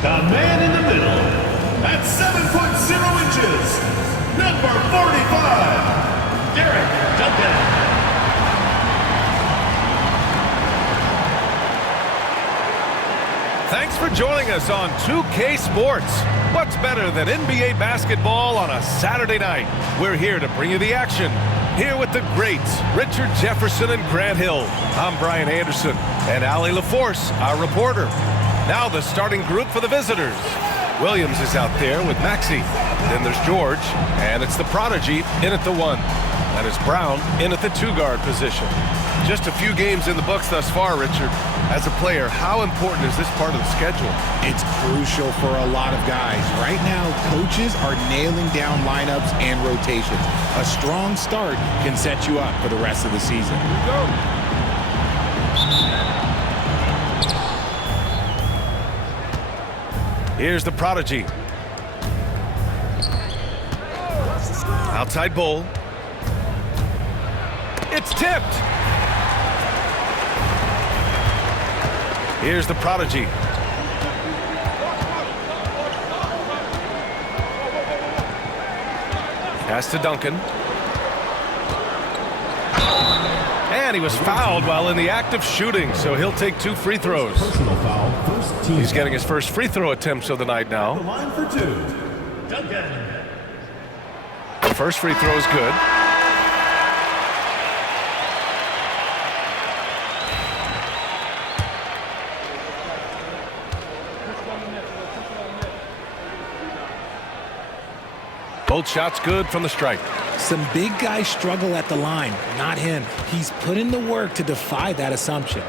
The man in the middle, at 7'0" number 45, Derek Duncan. Thanks for joining us on 2K Sports. What's better than NBA basketball on a Saturday night? We're here to bring you the action. Here with the greats, Richard Jefferson and Grant Hill. I'm Brian Anderson, and Allie LaForce, our reporter. Now the starting group for the visitors. Williams is out there with Maxey. Then there's George, and it's the prodigy in at the 1. That is Brown in at the 2-guard position. Just a few games in the books thus far, Richard. As a player, how important is this part of the schedule? It's crucial for a lot of guys. Right now, coaches are nailing down lineups and rotations. A strong start can set you up for the rest of the season. Here's the prodigy. Outside Bull. It's tipped. Here's the prodigy. Pass to Duncan. And he was fouled while in the act of shooting, so he'll take 2 free throws. Personal foul, first team. He's getting his first free throw attempts of the night now. The line for 2, Duncan. The first free throw is good. Both shots good from the stripe. Some big guys struggle at the line, not him. He's put in the work to defy that assumption.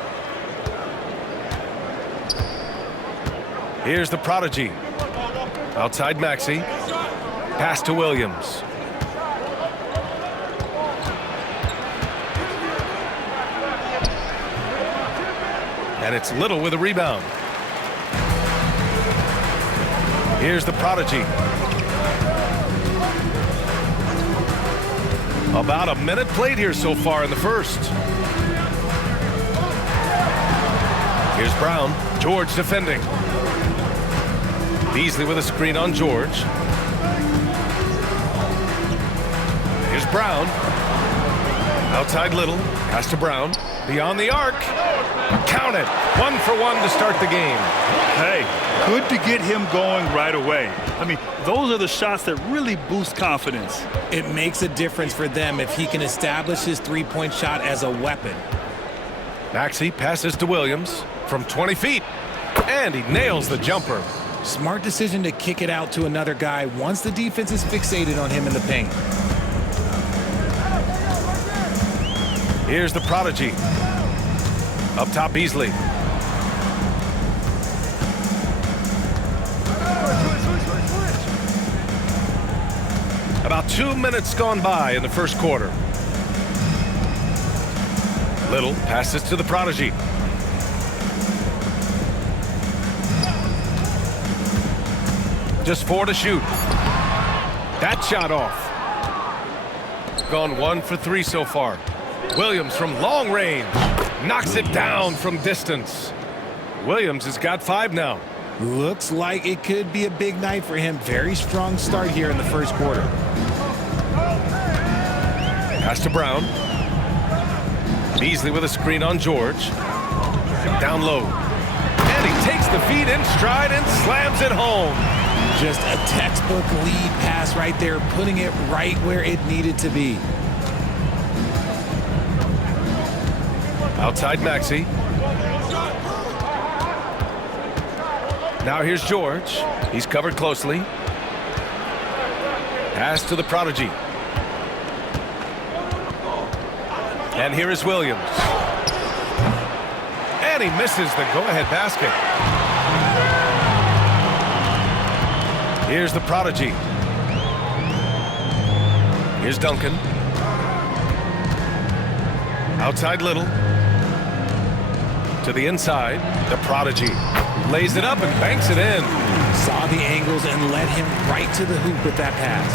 Here's the prodigy. Outside Maxey. Pass to Williams. And it's Little with a rebound. Here's the prodigy. About a minute played here so far in the first. Here's Brown. George defending. Beasley with a screen on George. Here's Brown. Outside Little. Pass to Brown. Beyond the arc. Count it. 1 for 1 to start the game. Hey, good to get him going right away. I mean, those are the shots that really boost confidence. It makes a difference for them if he can establish his three-point shot as a weapon. Maxey passes to Williams from 20 feet. And he nails the jumper. Smart decision to kick it out to another guy once the defense is fixated on him in the paint. Here's the prodigy. Up top, Beasley. About 2 minutes gone by in the first quarter. Little passes to the prodigy. Just 4 to shoot. That shot off. Gone 1 for 3 so far. Williams from long range. Knocks it down from distance. Williams has got 5 now. Looks like it could be a big night for him. Very strong start here in the first quarter. Pass to Brown. Beasley with a screen on George. Down low. And he takes the feed in stride and slams it home. Just a textbook lead pass right there, putting it right where it needed to be. Outside Maxey. Now here's George. He's covered closely. Pass to the prodigy. And here is Williams. And he misses the go-ahead basket. Here's the prodigy. Here's Duncan. Outside Little. To the inside. The prodigy lays it up and banks it in. Saw the angles and led him right to the hoop with that pass.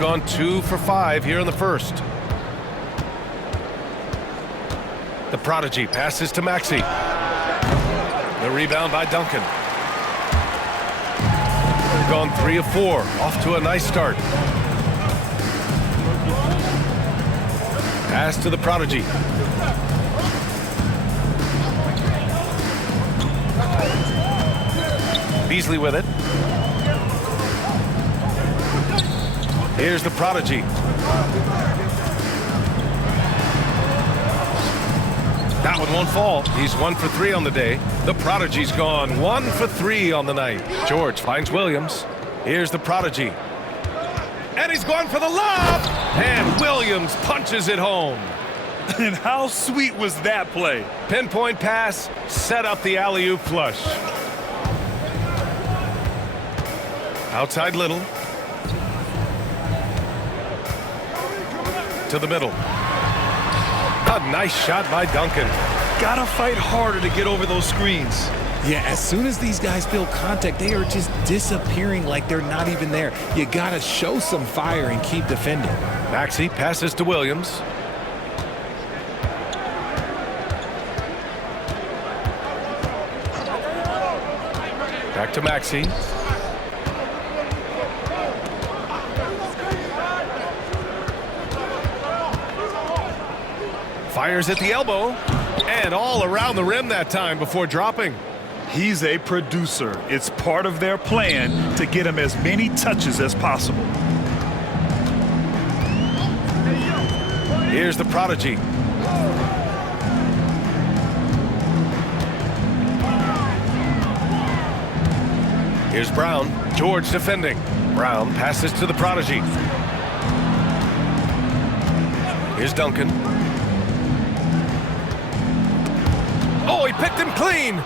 Gone 2 for 5 here in the first. The prodigy passes to Maxey. The rebound by Duncan. They've gone 3 of 4. Off to a nice start. Pass to the prodigy. Beasley with it. Here's the prodigy. That one won't fall. He's 1 for 3 on the day. The prodigy's gone 1 for 3 on the night. George finds Williams. Here's the prodigy. And he's going for the lob. And Williams punches it home. And how sweet was that play? Pinpoint pass, set up the alley-oop flush. Outside Little. To the middle. A nice shot by Duncan. Gotta fight harder to get over those screens. Yeah, as soon as these guys feel contact, they are just disappearing like they're not even there. You gotta show some fire and keep defending. Maxey passes to Williams. Back to Maxey. Fires at the elbow. And all around the rim that time before dropping. He's a producer. It's part of their plan to get him as many touches as possible. Here's the prodigy. Here's Brown. George defending. Brown passes to the prodigy. Here's Duncan. Oh, he picked him clean.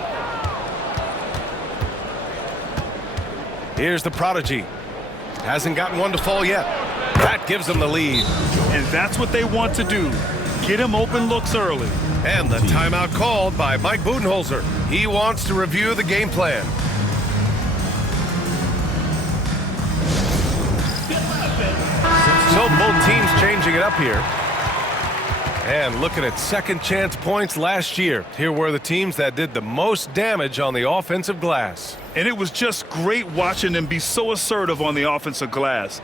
Here's the prodigy. Hasn't gotten one to fall yet. That gives them the lead. And that's what they want to do. Get him open looks early. And the timeout called by Mike Budenholzer. He wants to review the game plan. So both teams changing it up here. And looking at second chance points last year. Here were the teams that did the most damage on the offensive glass. And it was just great watching them be so assertive on the offensive glass.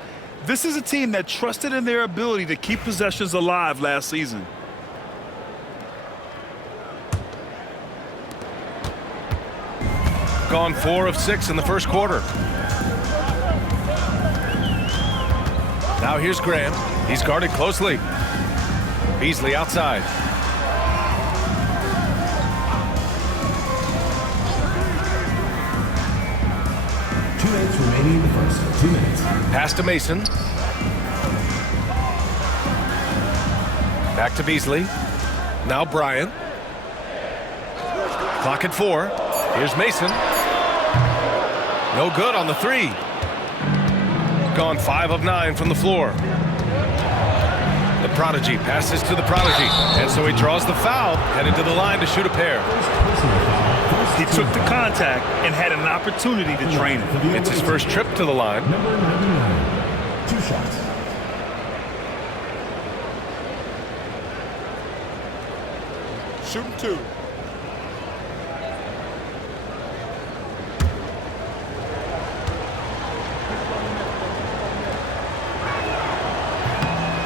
This is a team that trusted in their ability to keep possessions alive last season. Gone 4 of 6 in the first quarter. Now here's Graham. He's guarded closely. Beasley outside. 2 minutes remaining in the first. 2 minutes. Pass to Mason. Back to Beasley. Now Bryant. Clock at 4. Here's Mason. No good on the 3. Gone 5 of 9 from the floor. The prodigy passes to the prodigy. And so he draws the foul, headed to the line to shoot a pair. He took the contact and had an opportunity to train it. It's his first trip to the line. Number 99. 2 shots. Shooting 2.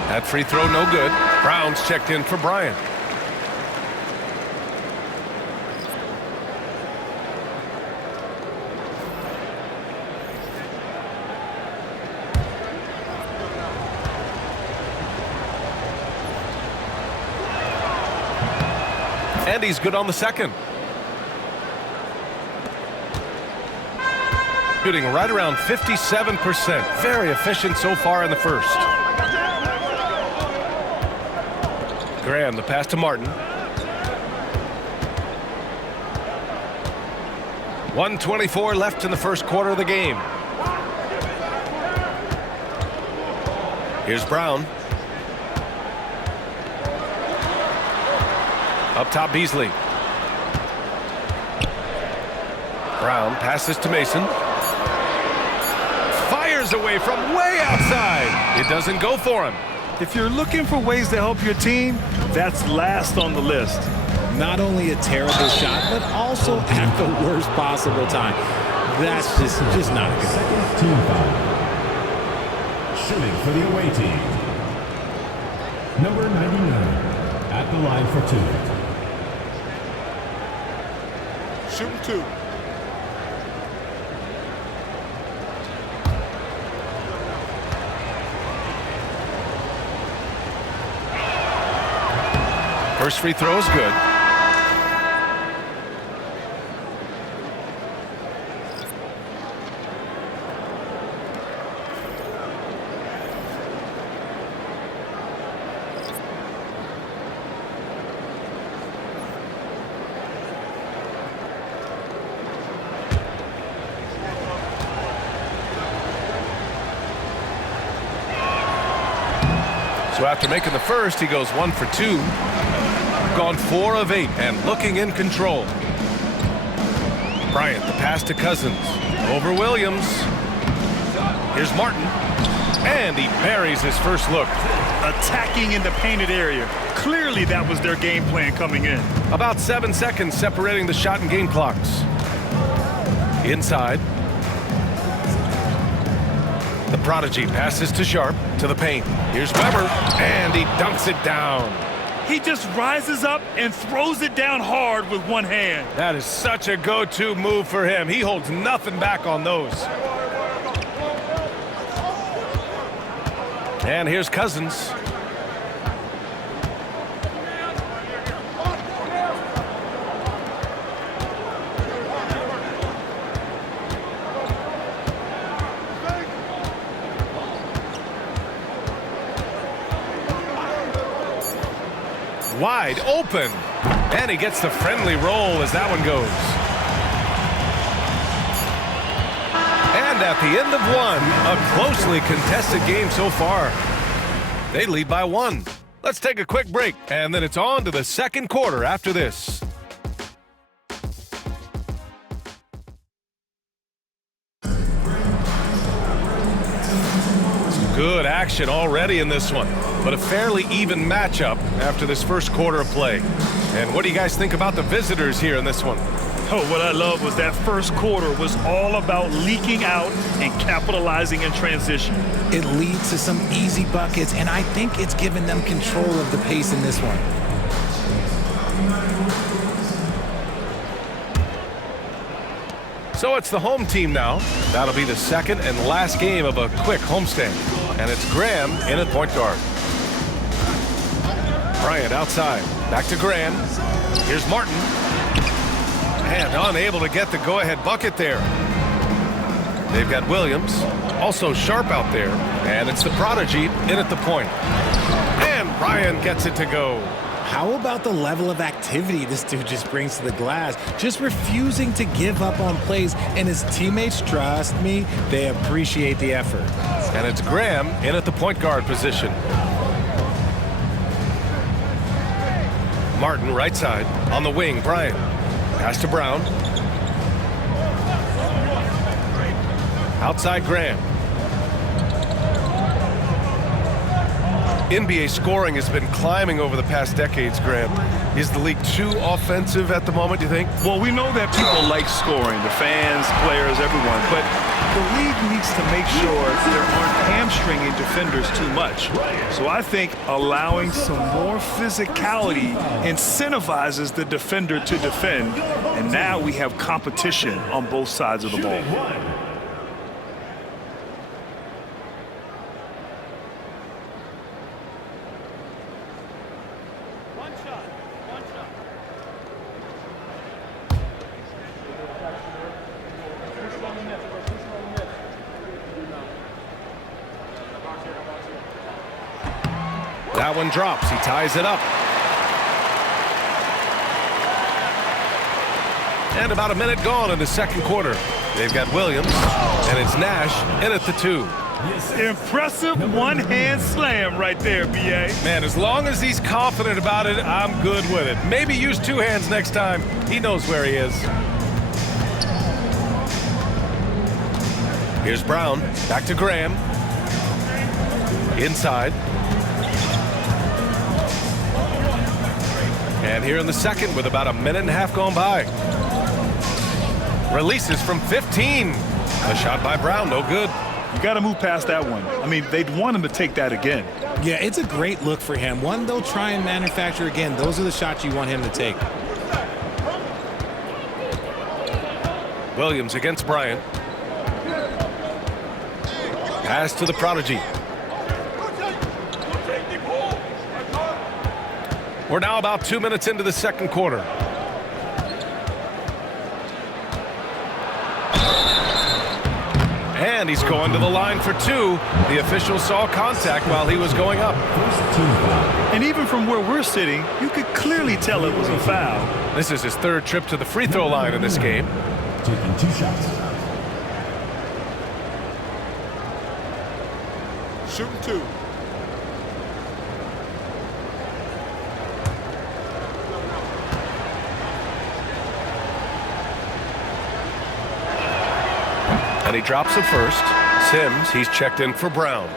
That free throw no good. Brown's checked in for Bryant. And he's good on the second. Shooting right around 57%. Very efficient so far in the first. Graham, the pass to Martin. 1:24 left in the first quarter of the game. Here's Brown. Up top, Beasley. Brown passes to Mason. Fires away from way outside. It doesn't go for him. If you're looking for ways to help your team, that's last on the list. Not only a terrible shot, but also at the worst possible time. That's just not good. Second team foul. Shooting for the away team. Number 99 at the line for two. Shooting two. First free throw is good. So after making the first, he goes 1 for 2. Gone 4 of 8 and looking in control. Bryant, the pass to Cousins. Over Williams. Here's Martin. And he buries his first look. Attacking in the painted area. Clearly that was their game plan coming in. About 7 seconds separating the shot and game clocks. Inside. The prodigy passes to Sharp to the paint. Here's Weber, and he dunks it down. He just rises up and throws it down hard with one hand. That is such a go-to move for him. He holds nothing back on those. And here's Cousins. Wide open, and he gets the friendly roll as that one goes. And at the end of one, a closely contested game so far. They lead by 1. Let's take a quick break, and then it's on to the second quarter after this. Good action already in this one, but a fairly even matchup after this first quarter of play. And what do you guys think about the visitors here in this one? Oh, what I love was that first quarter was all about leaking out and capitalizing in transition. It leads to some easy buckets, and I think it's given them control of the pace in this one. So it's the home team now. That'll be the second and last game of a quick homestand. And it's Graham in at point guard. Bryant outside. Back to Graham. Here's Martin. And unable to get the go-ahead bucket there. They've got Williams. Also Sharp out there. And it's the prodigy in at the point. And Bryant gets it to go. How about the level of activity this dude just brings to the glass? Just refusing to give up on plays, and his teammates, trust me, they appreciate the effort. And it's Graham in at the point guard position. Martin right side. On the wing, Bryant. Pass to Brown. Outside Graham. NBA scoring has been climbing over the past decades, Graham. Is the league too offensive at the moment, do you think? Well, we know that people like scoring, the fans, players, everyone, but the league needs to make sure there aren't hamstringing defenders too much. So I think allowing some more physicality incentivizes the defender to defend, and now we have competition on both sides of the ball. That one drops. He ties it up. And about a minute gone in the second quarter. They've got Williams, and it's Nash in at the 2. Impressive one-hand slam right there, B.A. Man, as long as he's confident about it, I'm good with it. Maybe use 2 hands next time. He knows where he is. Here's Brown. Back to Graham. Inside. And here in the second with about a minute and a half gone by. Releases from 15. The shot by Brown, no good. You got to move past that one. I mean, they'd want him to take that again. Yeah, it's a great look for him. One they'll try and manufacture again. Those are the shots you want him to take. Williams against Bryant. Pass to the prodigy. We're now about 2 minutes into the second quarter. And he's going to the line for two. The official saw contact while he was going up. And even from where we're sitting, you could clearly tell it was a foul. This is his third trip to the free throw line in this game. Taking 2 shots. Shooting 2. And he drops it first. Sims, he's checked in for Brown.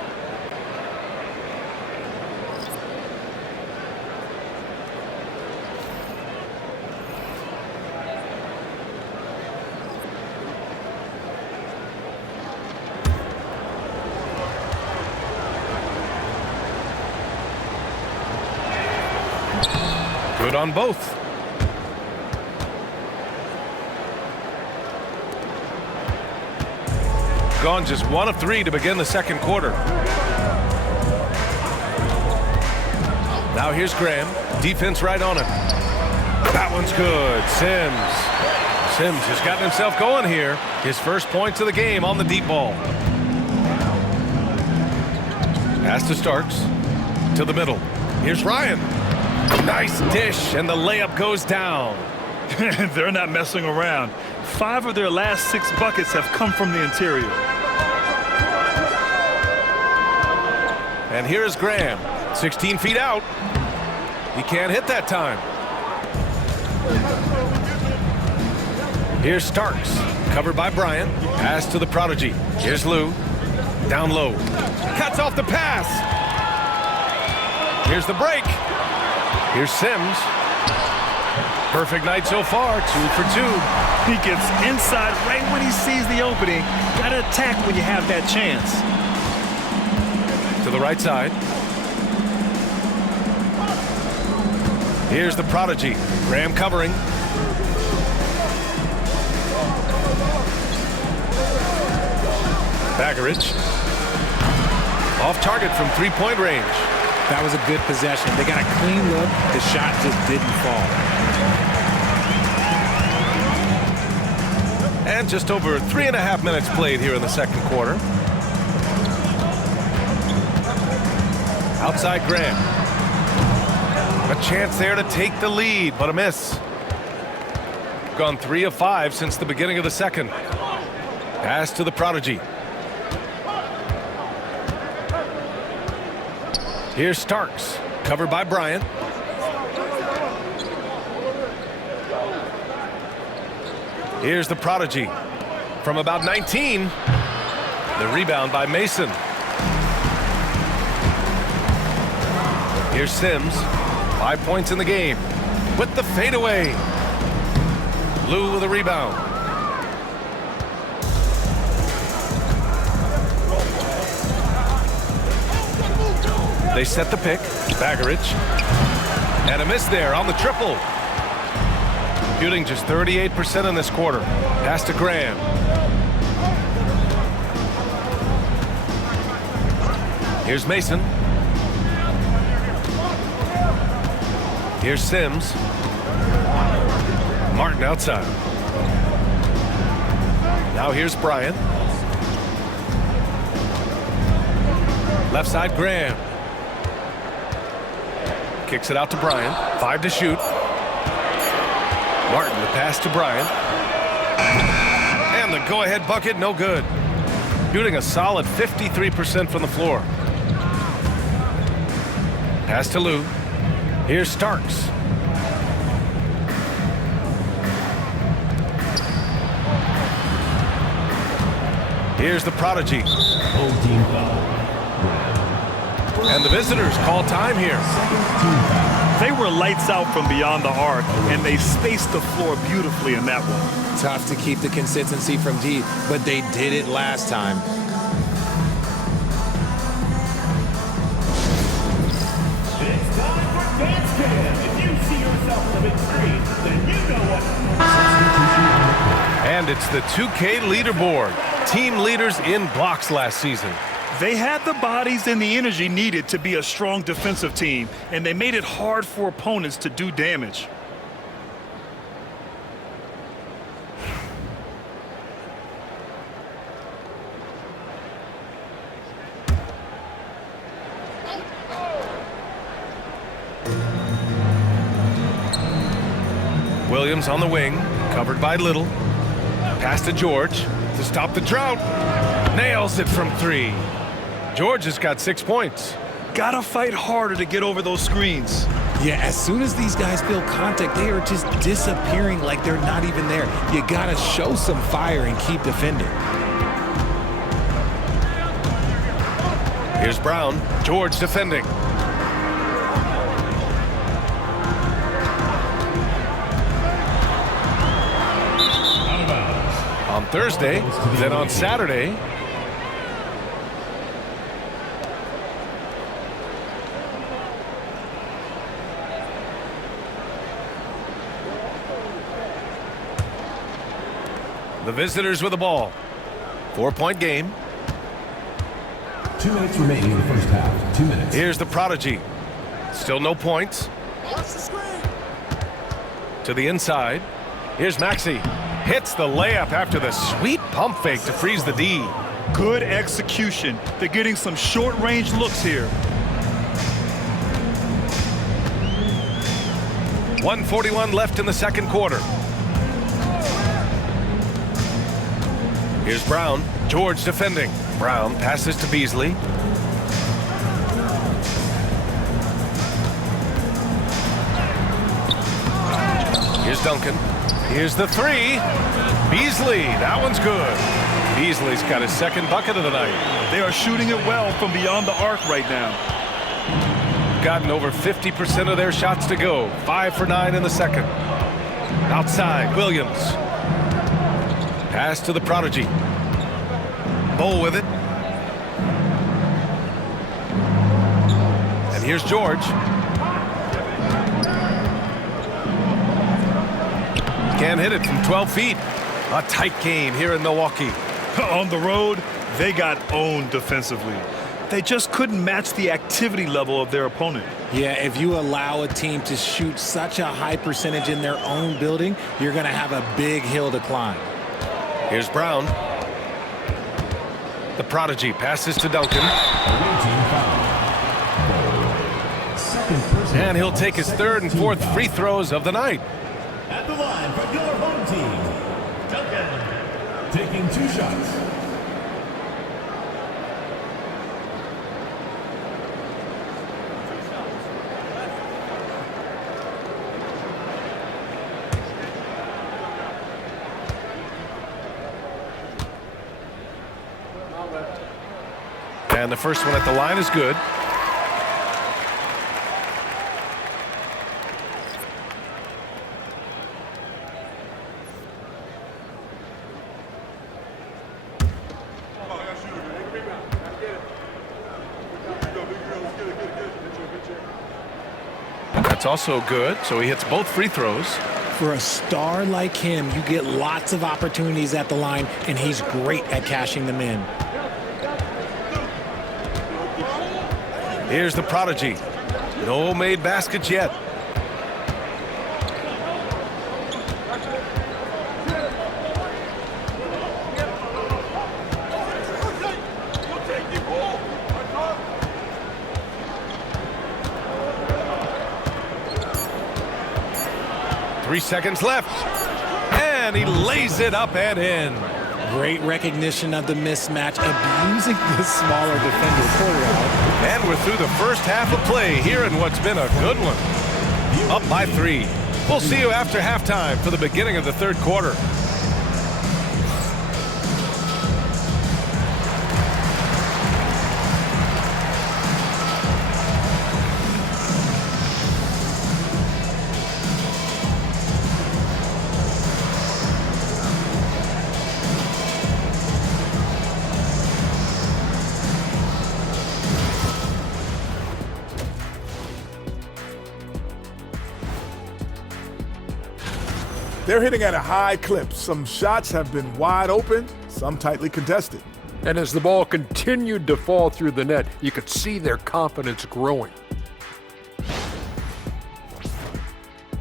Good on both. Gone just 1 of 3 to begin the second quarter. Now here's Graham. Defense right on him. That one's good. Sims has gotten himself going here. His first points of the game on the deep ball. Pass to Starks. To the middle. Here's Ryan. Nice dish, and the layup goes down. They're not messing around. 5 of their last 6 buckets have come from the interior. And here's Graham, 16 feet out. He can't hit that time. Here's Starks, covered by Bryant. Pass to the prodigy. Here's Lou, down low. Cuts off the pass. Here's the break. Here's Sims. Perfect night so far, 2 for 2. He gets inside right when he sees the opening. Got to attack when you have that chance. To the right side. Here's the prodigy. Graham covering. Baggerich. Off target from 3-point range. That was a good possession. They got a clean look. The shot just didn't fall. And just over 3.5 minutes played here in the second quarter. Outside Graham. A chance there to take the lead, but a miss. Gone 3 of 5 since the beginning of the second. Pass to the prodigy. Here's Starks, covered by Bryant. Here's the prodigy from about 19. The rebound by Mason. Here's Sims, 5 points in the game with the fadeaway. Lou with a rebound. They set the pick. Baggerich. And a miss there on the triple. Shooting just 38% in this quarter. Pass to Graham. Here's Mason. Here's Sims. Martin outside. Now here's Bryant. Left side Graham. Kicks it out to Bryant. 5 to shoot. Martin, the pass to Bryant. And the go-ahead bucket, no good. Shooting a solid 53% from the floor. Pass to Lou. Here's Starks. Here's the prodigy. Full team foul. And the visitors call time here. Second team foul. They were lights out from beyond the arc, and they spaced the floor beautifully in that one. Tough to keep the consistency from deep, but they did it last time. It's time for dance cam. If you see yourself on the big screen, then you know what. And it's the 2K leaderboard. Team leaders in blocks last season. They had the bodies and the energy needed to be a strong defensive team, and they made it hard for opponents to do damage. Williams on the wing, covered by Little. Pass to George to stop the drought. Nails it from 3. George has got 6 points. Gotta fight harder to get over those screens. Yeah, as soon as these guys feel contact, they are just disappearing like they're not even there. You gotta show some fire and keep defending. Here's Brown. George defending. On Thursday, then on Saturday. The visitors with the ball. 4-point game. 2 minutes remaining in the first half. 2 minutes. Here's the prodigy. Still no points. To the inside. Here's Maxey. Hits the layup after the sweet pump fake to freeze the D. Good execution. They're getting some short-range looks here. 1:41 left in the second quarter. Here's Brown. George defending. Brown passes to Beasley. Here's Duncan. Here's the 3. Beasley. That one's good. Beasley's got his second bucket of the night. They are shooting it well from beyond the arc right now. Gotten over 50% of their shots to go. 5 for 9 in the second. Outside, Williams. Pass to the prodigy. Bowl with it. And here's George. Can't hit it from 12 feet. A tight game here in Milwaukee. On the road, they got owned defensively. They just couldn't match the activity level of their opponent. Yeah, if you allow a team to shoot such a high percentage in their own building, you're going to have a big hill to climb. Here's Brown. The prodigy passes to Duncan. And he'll take his third and fourth free throws of the night. At the line for your home team, Duncan. Taking 2 shots. And the first one at the line is good. That's also good, so he hits both free throws. For a star like him, you get lots of opportunities at the line, and he's great at cashing them in. Here's the prodigy. No made baskets yet. Three seconds left. And he lays it up and in. Great recognition of the mismatch, abusing the smaller defender quarter. And we're through the first half of play here in what's been a good one. Up by 3. We'll see you after halftime for the beginning of the third quarter. They're hitting at a high clip. Some shots have been wide open, some tightly contested. And as the ball continued to fall through the net, you could see their confidence growing.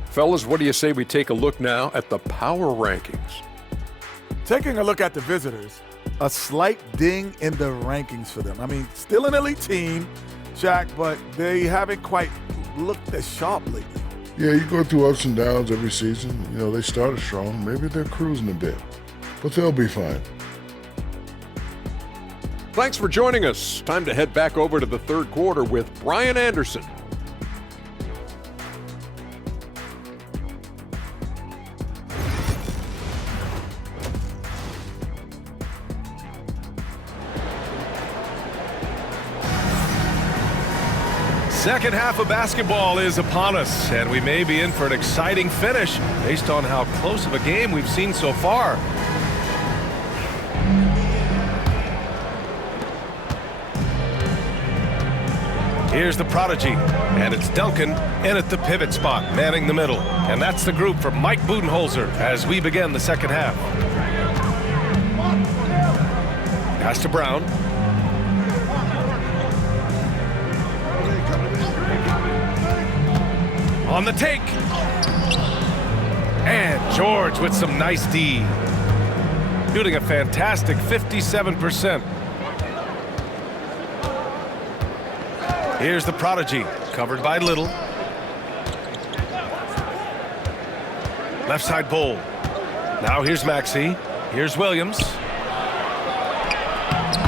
Fellas, what do you say we take a look now at the power rankings? Taking a look at the visitors, a slight ding in the rankings for them. I mean, still an elite team, Shaq, but they haven't quite looked as sharp lately. Yeah, you go through ups and downs every season. You know, they started strong. Maybe they're cruising a bit, but they'll be fine. Thanks for joining us. Time to head back over to the third quarter with Brian Anderson. Second half of basketball is upon us, and we may be in for an exciting finish based on how close of a game we've seen so far. Here's the prodigy, and it's Duncan in at the pivot spot, manning the middle. And that's the group for Mike Budenholzer as we begin the second half. Pass to Brown. On the take. And George with some nice D. Shooting a fantastic 57%. Here's the prodigy, covered by Little. Left side Bull. Now here's Maxey. Here's Williams.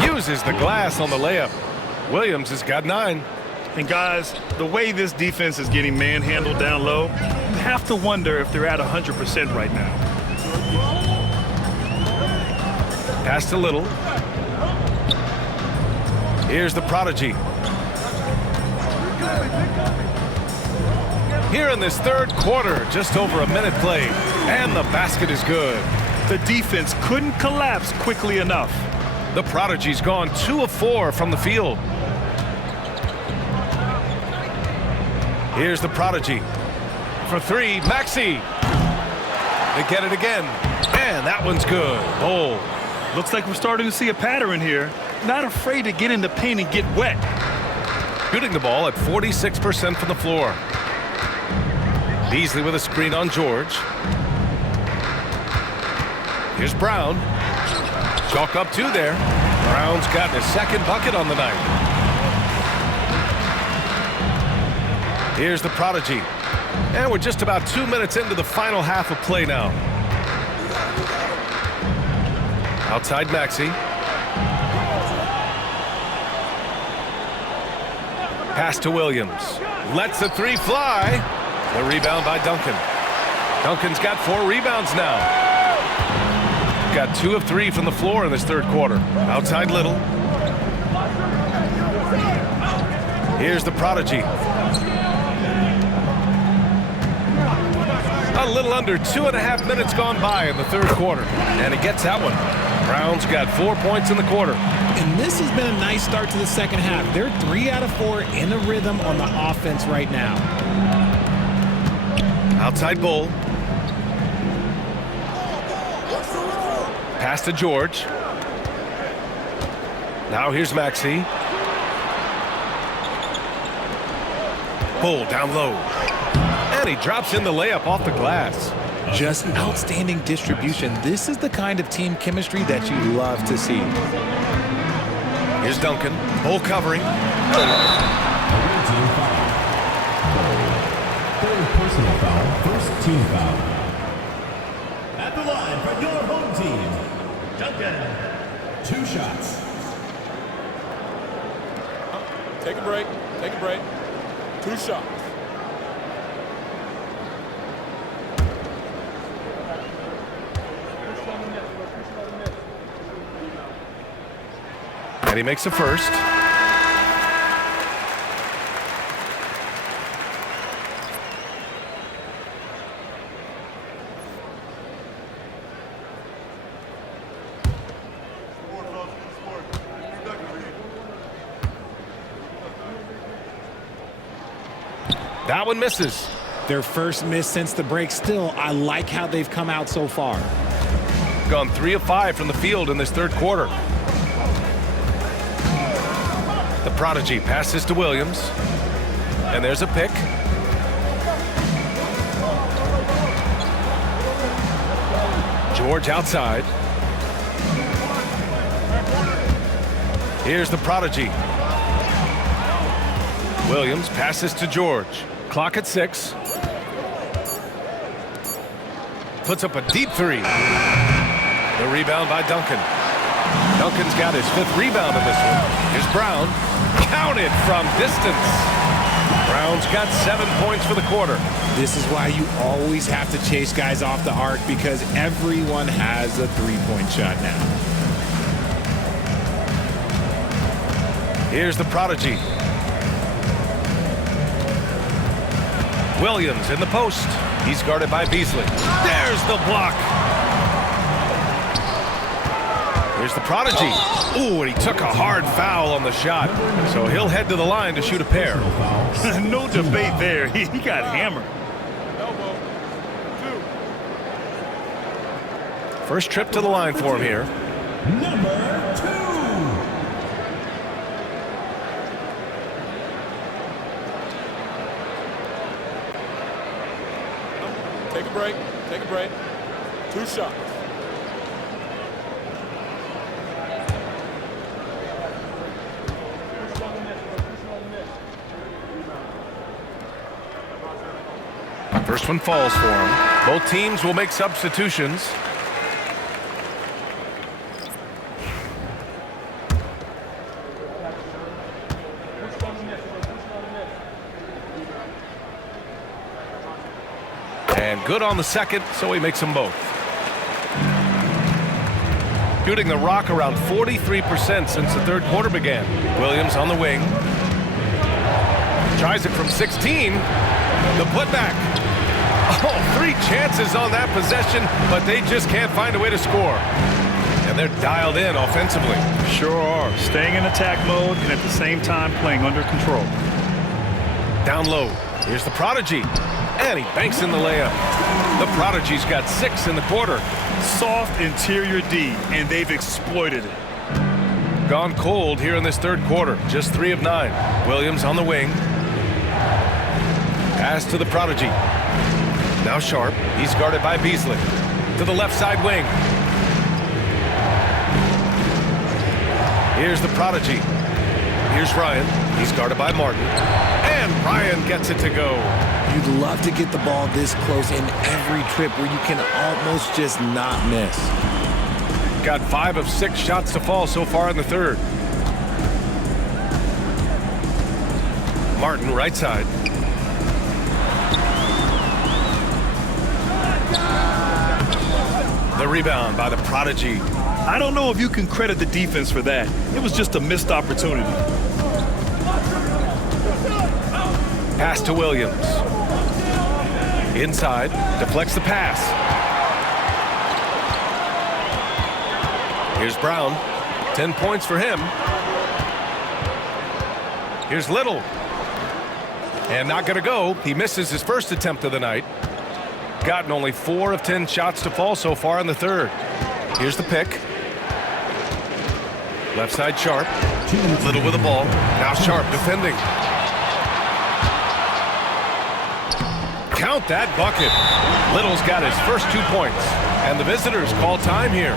Uses the glass on the layup. Williams has got 9. And guys, the way this defense is getting manhandled down low, you have to wonder if they're at 100% right now. Pass to Little. Here's the prodigy. Here in this third quarter, just over a minute played, and the basket is good. The defense couldn't collapse quickly enough. The prodigy's gone 2 of 4 from the field. Here's the prodigy. For 3, Maxey. They get it again, and that one's good. Bull. Looks like we're starting to see a pattern here. Not afraid to get in the paint and get wet. Shooting the ball at 46% from the floor. Beasley with a screen on George. Here's Brown. Chalk up 2 there. Brown's gotten his second bucket on the night. Here's the prodigy. And we're just about 2 minutes into the final half of play now. Outside Maxey. Pass to Williams. Lets the 3 fly. The rebound by Duncan. Duncan's got 4 rebounds now. Got 2 of 3 from the floor in this third quarter. Outside Little. Here's the prodigy. A little under 2.5 minutes gone by in the third quarter. And he gets that one. Brown's got 4 points in the quarter. And this has been a nice start to the second half. They're 3 out of 4 in a rhythm on the offense right now. Outside Bull. Pass to George. Now here's Maxey. Bull down low. And he drops in the layup off the glass. Just outstanding distribution. This is the kind of team chemistry that you love to see. Here's Duncan. Bull covering. Third personal foul, first team foul. At the line for your home team, Duncan. 2 shots. Take a break. Take a break. 2 shots. And he makes a first. That one misses. Their first miss since the break. Still, I like how they've come out so far. Gone 3 of 5 from the field in this third quarter. The prodigy passes to Williams. And there's a pick. George outside. Here's the prodigy. Williams passes to George. Clock at 6. Puts up a deep 3. The rebound by Duncan. Duncan's got his 5th rebound of this one. Here's Brown. Counted from distance. Brown's got 7 points for the quarter. This is why you always have to chase guys off the arc, because everyone has a three-point shot now. Here's the prodigy. Williams in the post. He's guarded by Beasley. There's the block. Here's the prodigy. Ooh, and he took a hard foul on the shot. So he'll head to the line to shoot a pair. No debate there. He got hammered. First trip to the line for him here. Number 2. Take a break. Take a break. 2 shots. First one falls for him. Both teams will make substitutions. And good on the second, so he makes them both. Shooting the rock around 43% since the third quarter began. Williams on the wing. Tries it from 16. The putback. Oh, 3 chances on that possession, but they just can't find a way to score. And they're dialed in offensively. Sure are. Staying in attack mode and at the same time playing under control. Down low. Here's the prodigy. And he banks in the layup. The prodigy's got 6 in the quarter. Soft interior D, and they've exploited it. Gone cold here in this third quarter. Just 3 of 9. Williams on the wing. Pass to the prodigy. Now Sharp. He's guarded by Beasley. To the left side wing. Here's the prodigy. Here's Ryan. He's guarded by Martin. And Ryan gets it to go. You'd love to get the ball this close in every trip where you can almost just not miss. Got 5 of 6 shots to fall so far in the third. Martin right side. The rebound by the prodigy. I don't know if you can credit the defense for that. It was just a missed opportunity. Pass to Williams. Inside, deflects the pass. Here's Brown. 10 points for him. Here's Little. And not going to go. He misses his first attempt of the night. Gotten only 4 of 10 shots to fall so far in the third. Here's the pick. Left side Sharp. Little with the ball. Now Sharp defending. Count that bucket. Little's got his first 2 points. And the visitors call time here.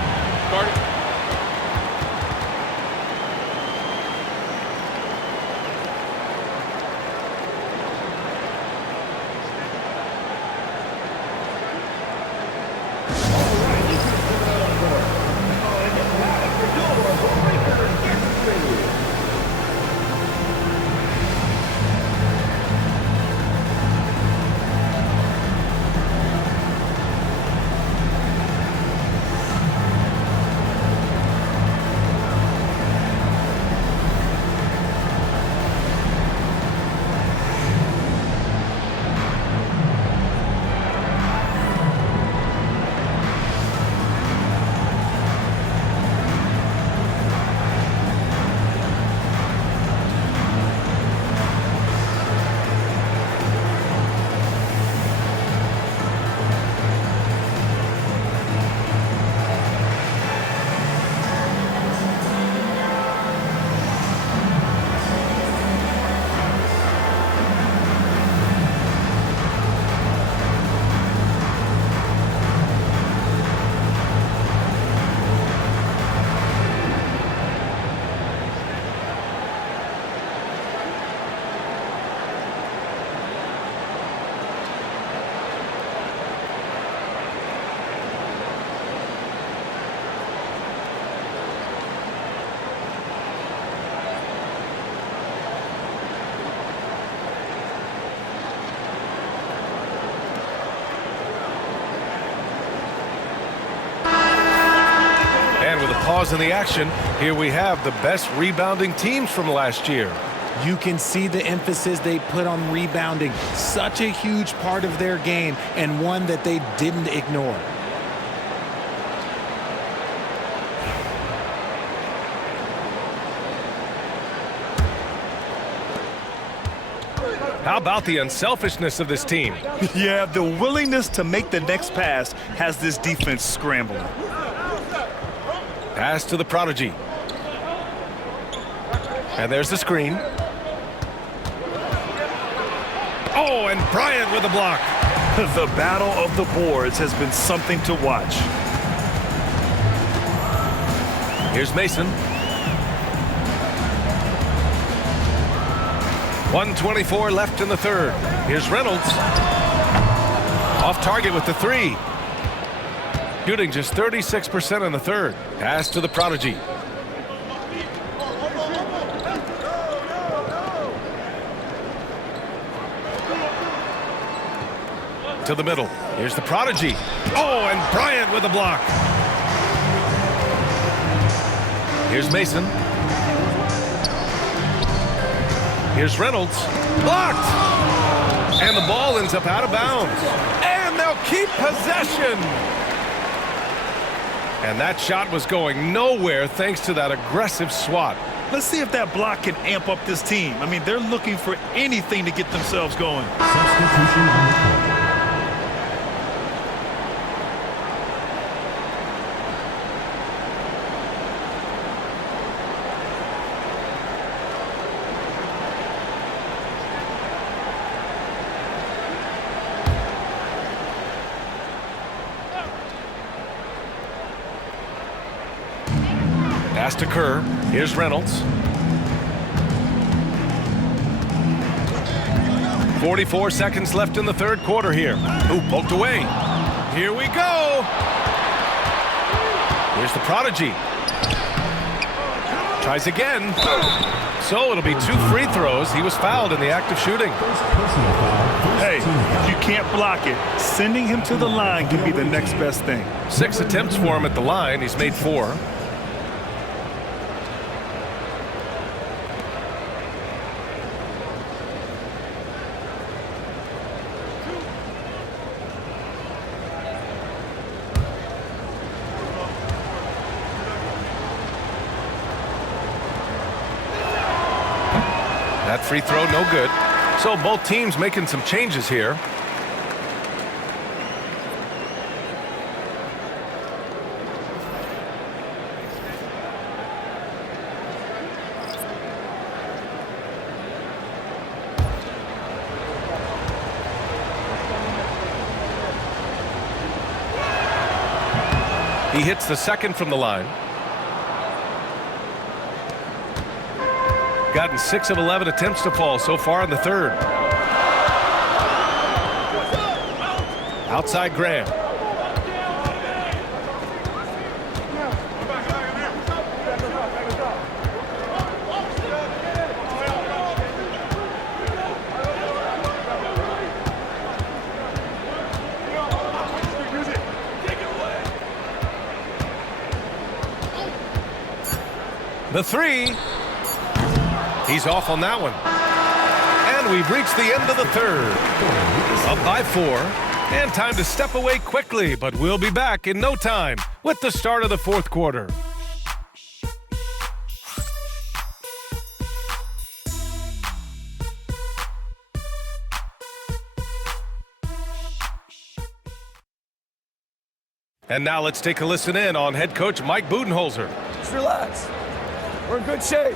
And with a pause in the action, here we have the best rebounding teams from last year. You can see the emphasis they put on rebounding. Such a huge part of their game, and one that they didn't ignore. How about the unselfishness of this team? Yeah, the willingness to make the next pass has this defense scrambling. Pass to the prodigy. And there's the screen. Oh, and Bryant with a block. The battle of the boards has been something to watch. Here's Mason. 1:24 left in the third. Here's Reynolds. Off target with the three. Shooting just 36% in the third. Pass to the prodigy. To the middle. Here's the prodigy. Oh, and Bryant with a block. Here's Mason. Here's Reynolds. Blocked. And the ball ends up out of bounds. And they'll keep possession. And that shot was going nowhere thanks to that aggressive swat. Let's see if that block can amp up this team. I mean, they're looking for anything to get themselves going. Substitution on the court. Pass to Kerr. Here's Reynolds. 44 seconds left in the third quarter here. Ooh, poked away. Here we go. Here's the prodigy. Tries again. So it'll be 2 free throws. He was fouled in the act of shooting. Hey, if you can't block it, sending him to the line can be the next best thing. 6 attempts for him at the line. He's made 4. That free throw, no good. So both teams making some changes here. He hits the second from the line. Gotten 6 of 11 attempts to fall so far in the third. Outside Graham. The three. He's off on that one. And we've reached the end of the third. Up by 4. And time to step away quickly, but we'll be back in no time with the start of the fourth quarter. And now let's take a listen in on head coach Mike Budenholzer. Just relax. We're in good shape.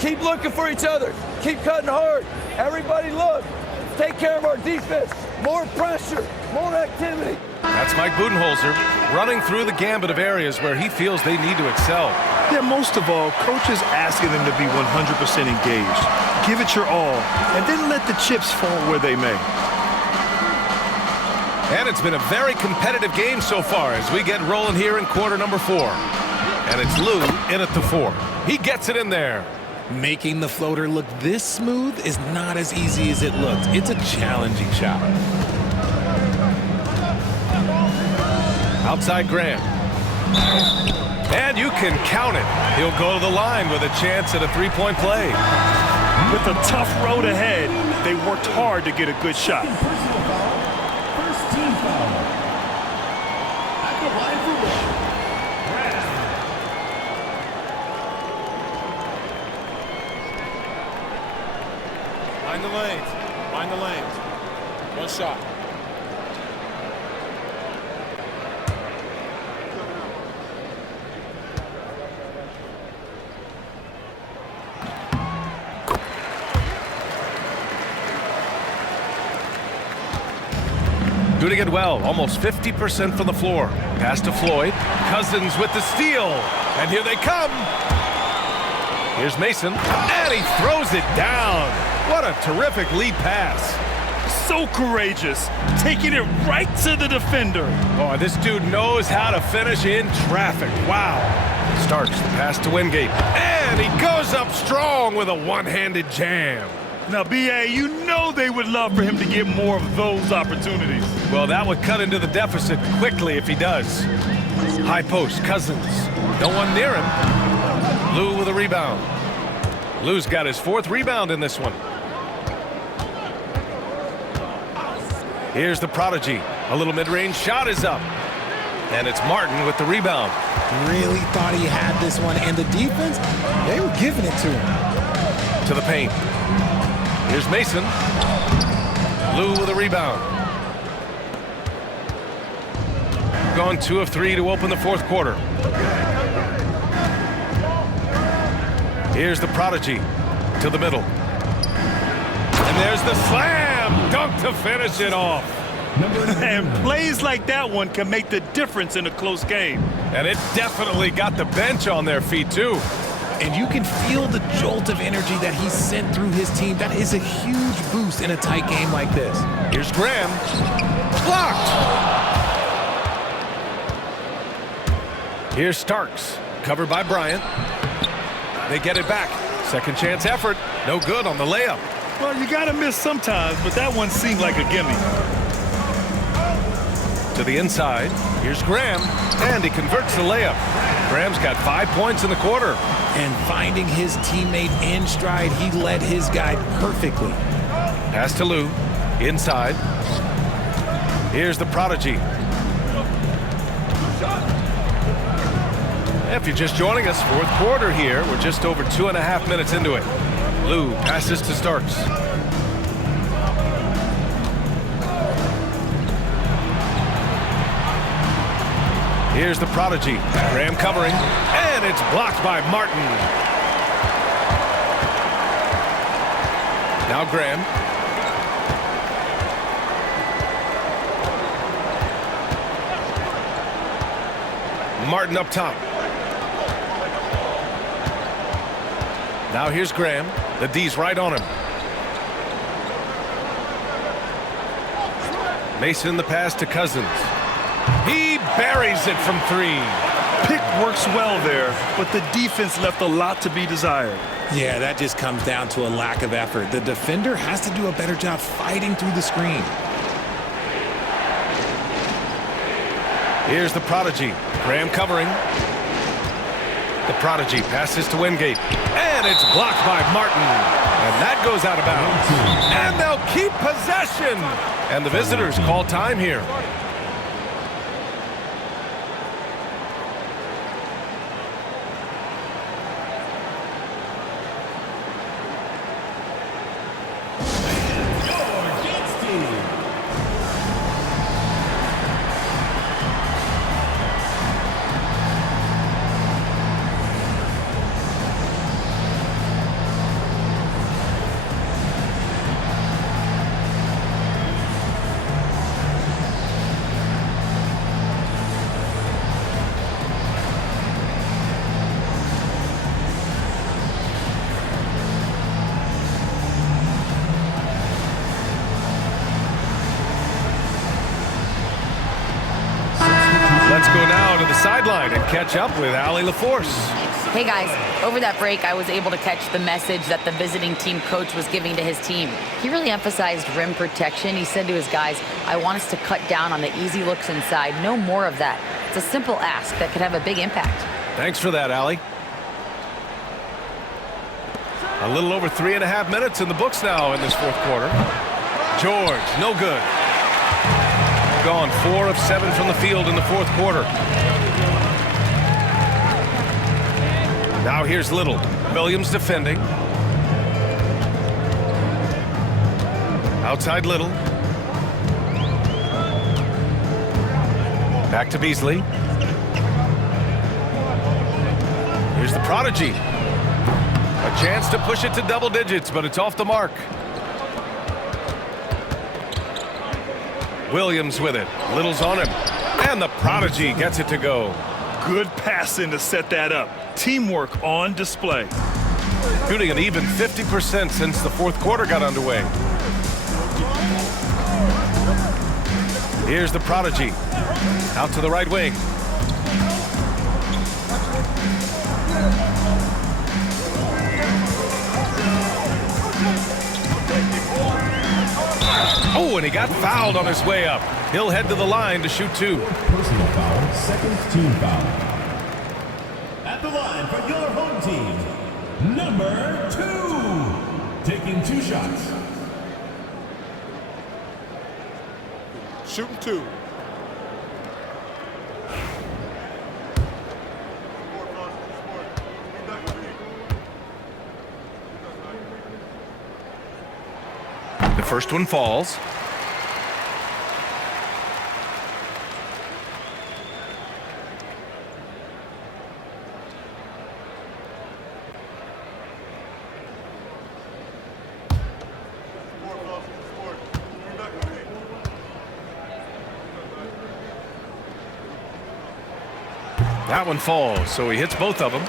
Keep looking for each other. Keep cutting hard. Everybody look. Take care of our defense. More pressure. More activity. That's Mike Budenholzer running through the gambit of areas where he feels they need to excel. Yeah, most of all, coach is asking them to be 100% engaged. Give it your all, and then let the chips fall where they may. And it's been a very competitive game so far as we get rolling here in quarter number 4. And it's Lou in at the 4. He gets it in there. Making the floater look this smooth is not as easy as it looks. It's a challenging shot. Outside Graham. And you can count it. He'll go to the line with a chance at a three-point play. With a tough road ahead, they worked hard to get a good shot. Personal foul. First team foul. At the line for one. Mind the lanes. Mind the lanes. One shot. Doing it well, almost 50% from the floor. Pass to Floyd. Cousins with the steal. And here they come. Here's Mason. And he throws it down. What a terrific lead pass. So courageous, taking it right to the defender. Oh, this dude knows how to finish in traffic. Wow. Starks the pass to Wingate. And he goes up strong with a one-handed jam. Now, B.A., you know they would love for him to get more of those opportunities. Well, that would cut into the deficit quickly if he does. High post, Cousins. No one near him. Lou with a rebound. Lou's got his fourth rebound in this one. Here's the prodigy. A little mid-range shot is up. And it's Martin with the rebound. Really thought he had this one, and the defense, they were giving it to him. To the paint. Here's Mason. Lou with a rebound. Gone 2 of 3 to open the fourth quarter. Here's the prodigy to the middle. And there's the slam dunk to finish it off. And plays like that one can make the difference in a close game. And it definitely got the bench on their feet, too. And you can feel the jolt of energy that he sent through his team. That is a huge boost in a tight game like this. Here's Graham. Blocked. Here's Starks. Covered by Bryant. They get it back. Second chance effort. No good on the layup. Well, you got to miss sometimes, but that one seemed like a gimme. To the inside. Here's Graham. And he converts the layup. Graham's got 5 points in the quarter. And finding his teammate in stride, he led his guy perfectly. Pass to Lou. Inside. Here's the prodigy. If you're just joining us, fourth quarter here. We're just over 2.5 minutes into it. Lou passes to Starks. Here's the prodigy. Graham covering. And it's blocked by Martin. Now Graham. Martin up top. Now here's Graham. The D's right on him. Mason the pass to Cousins. He buries it from 3. Pick works well there, but the defense left a lot to be desired. Yeah, that just comes down to a lack of effort. The defender has to do a better job fighting through the screen. Here's the prodigy. Graham covering. The prodigy passes to Wingate. And it's blocked by Martin. And that goes out of bounds. And they'll keep possession. And the visitors call time here. Let's go now to the sideline and catch up with Allie LaForce. Hey guys, over that break I was able to catch the message that the visiting team coach was giving to his team. He really emphasized rim protection. He said to his guys, I want us to cut down on the easy looks inside. No more of that. It's a simple ask that could have a big impact. Thanks for that, Allie. A little over 3.5 minutes in the books now in this fourth quarter. George, no good. Gone 4 of 7 from the field in the fourth quarter. Now here's Little. Williams defending. Outside Little. Back to Beasley. Here's the prodigy. A chance to push it to double digits, but it's off the mark. Williams with it. Little's on him. And the prodigy gets it to go. Good passing to set that up. Teamwork on display. Shooting an even 50% since the fourth quarter got underway. Here's the prodigy. Out to the right wing. Oh, and he got fouled on his way up. He'll head to the line to shoot 2. Personal foul, second team foul. At the line for your home team, number 2. Taking 2 shots. Shooting 2. The first one falls. That one falls, so he hits both of them.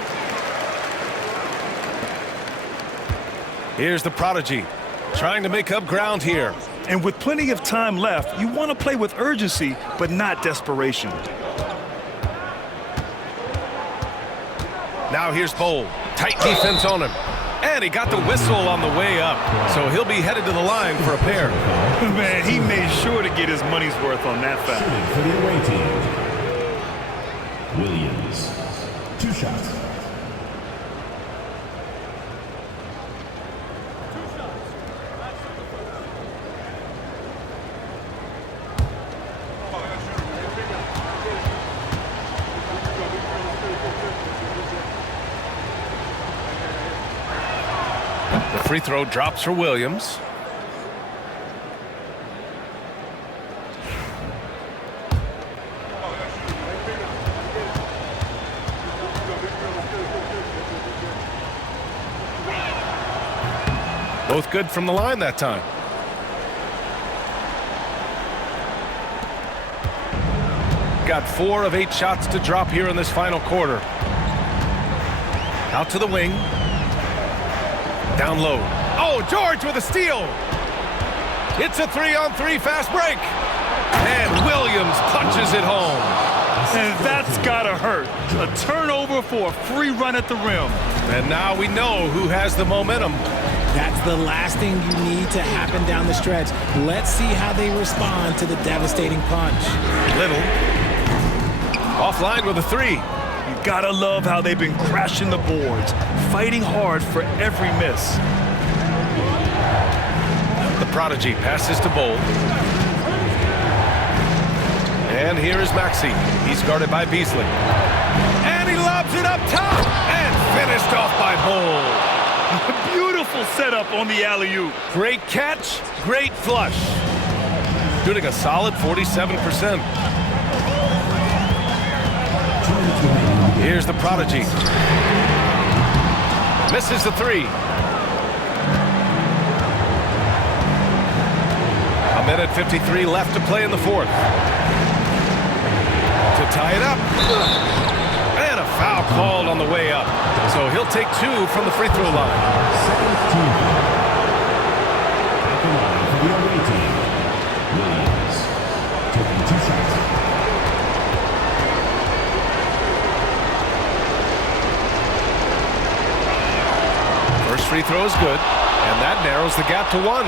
Here's the prodigy, trying to make up ground here. And with plenty of time left, you want to play with urgency, but not desperation. Now here's Bowl. Tight defense on him. And he got the whistle on the way up, so he'll be headed to the line for a pair. Man, he made sure to get his money's worth on that foul. For the away team, Williams, 2 shots. The free throw drops for Williams. Both good from the line that time. Got 4 of 8 shots to drop here in this final quarter. Out to the wing. Down low. Oh, George with a steal. It's a 3-on-3 fast break. And Williams punches it home. And that's gotta hurt. A turnover for a free run at the rim. And now we know who has the momentum. That's the last thing you need to happen down the stretch. Let's see how they respond to the devastating punch. Little. Offline with a 3. You gotta love how they've been crashing the boards, fighting hard for every miss. The prodigy passes to Bowl. And here is Maxey. He's guarded by Beasley. And he lobs it up top. And finished off by Bowl. Beautiful setup on the alley-oop. Great catch, great flush. Shooting a solid 47%. Here's the prodigy. Misses the 3. A minute 53 left to play in the fourth. To tie it up. And a foul called on the way up. So he'll take 2 from the free throw line. Second team foul. At the line for the away team, Williams, taking 2 shots. First free throw is good, and that narrows the gap to 1.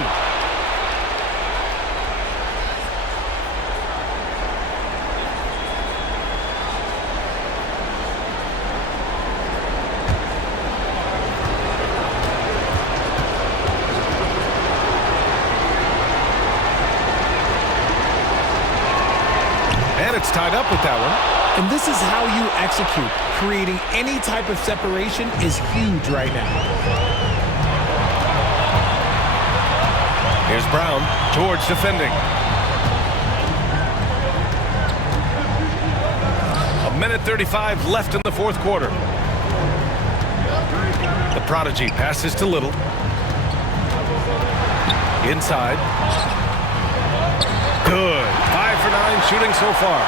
it's tied up with that one. And this is how you execute. Creating any type of separation is huge right now. Here's Brown. George defending. A minute 35 left in the fourth quarter. The prodigy passes to Little. Inside. Good. 5 for 9 shooting so far.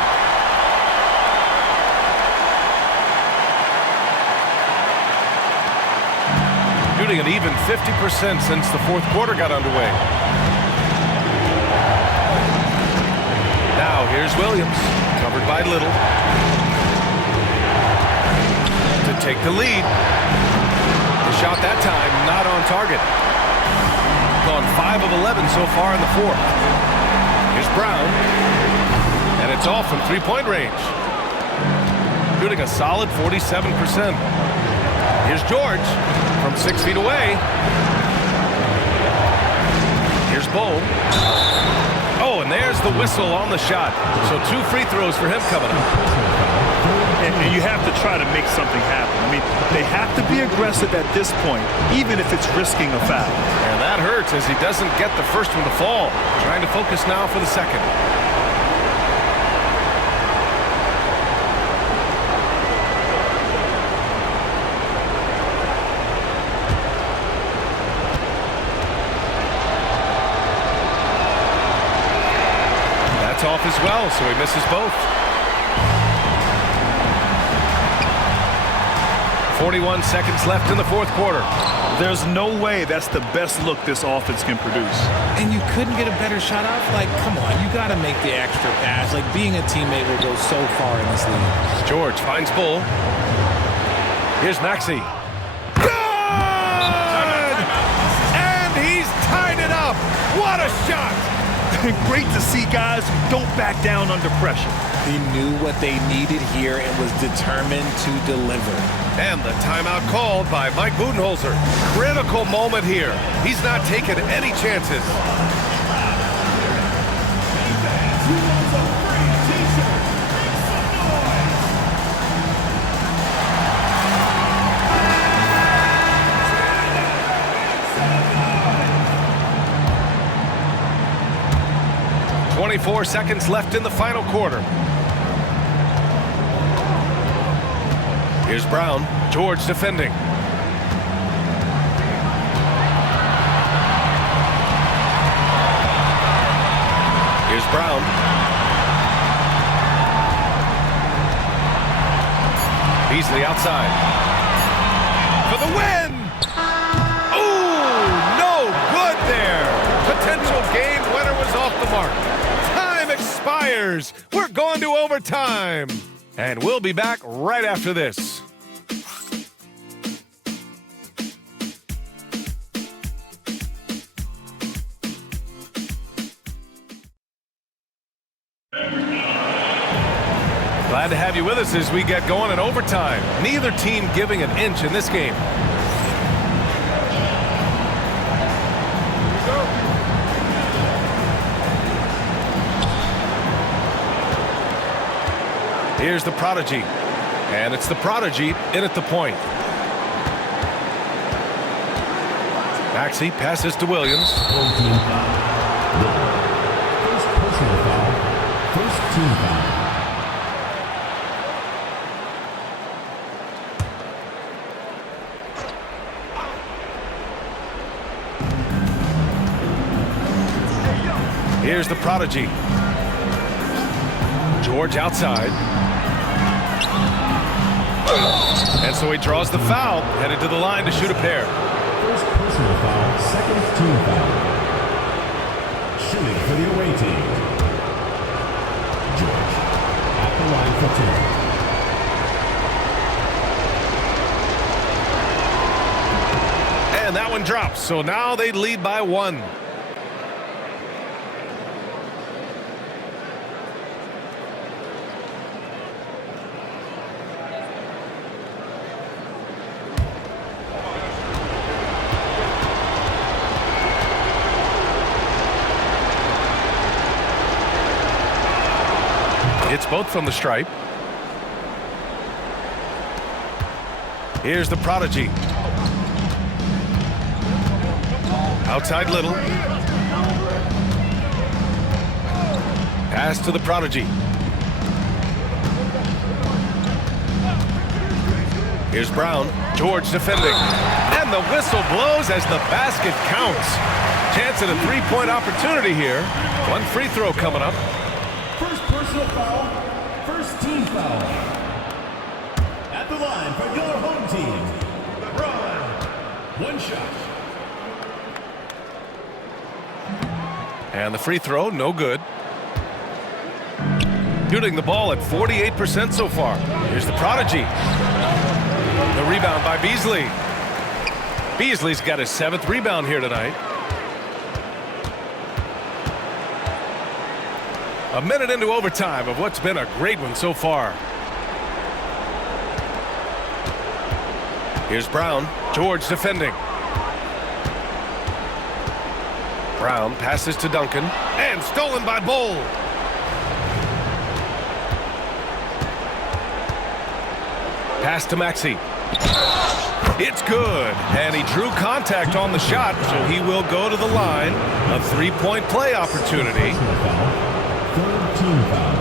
Shooting an even 50% since the fourth quarter got underway. Now here's Williams. Covered by Little. To take the lead. The shot that time not on target. Gone 5 of 11 so far in the fourth. Here's Brown. And it's off from three-point range. Shooting a solid 47%. Here's George from 6 feet away. Here's Bull. Oh, and there's the whistle on the shot. So 2 free throws for him coming up. And you have to try to make something happen. I mean, they have to be aggressive at this point, even if it's risking a foul. And that hurts as he doesn't get the first one to fall. Trying to focus now for the second. That's off as well, so he misses both. 41 seconds left in the fourth quarter. There's no way that's the best look this offense can produce. And you couldn't get a better shot off? Like, come on, you got to make the extra pass. Like, being a teammate will go so far in this league. George finds Bull. Here's Maxey. Good! And he's tied it up. What a shot! Great to see guys who don't back down under pressure. He knew what they needed here and was determined to deliver. And the timeout called by Mike Budenholzer. Critical moment here. He's not taking any chances. .24 seconds left in the final quarter. Here's Brown. George defending. Here's Brown. Beasley outside. For the win! Ooh, no good there. Potential game winner was off the mark. Time expires. We're going to overtime. And we'll be back right after this. Glad to have you with us as we get going in overtime. Neither team giving an inch in this game. Here's the prodigy. And it's the prodigy in at the point. Maxey passes to Williams. First personal foul. First team foul. Here's the prodigy. George outside. And so he draws the foul, headed to the line to shoot a pair. First personal foul, second team foul. Shooting for the away team. George at the line for 2. And that one drops, so now they lead by 1. Hits both from the stripe. Here's the prodigy. Outside Little. Pass to the prodigy. Here's Brown. George defending. And the whistle blows as the basket counts. Chance at a three-point opportunity here. One free throw coming up. First personal foul, first team foul. At the line for your home team, Brown. One shot. And the free throw, no good. Shooting the ball at 48% so far. Here's the prodigy. The rebound by Beasley. Beasley's got his 7th rebound here tonight. A minute into overtime of what's been a great one so far. Here's Brown. George defending. Brown passes to Duncan. And stolen by Bowl. Pass to Maxey. It's good. And he drew contact on the shot, so he will go to the line. A three-point play opportunity. Third team foul.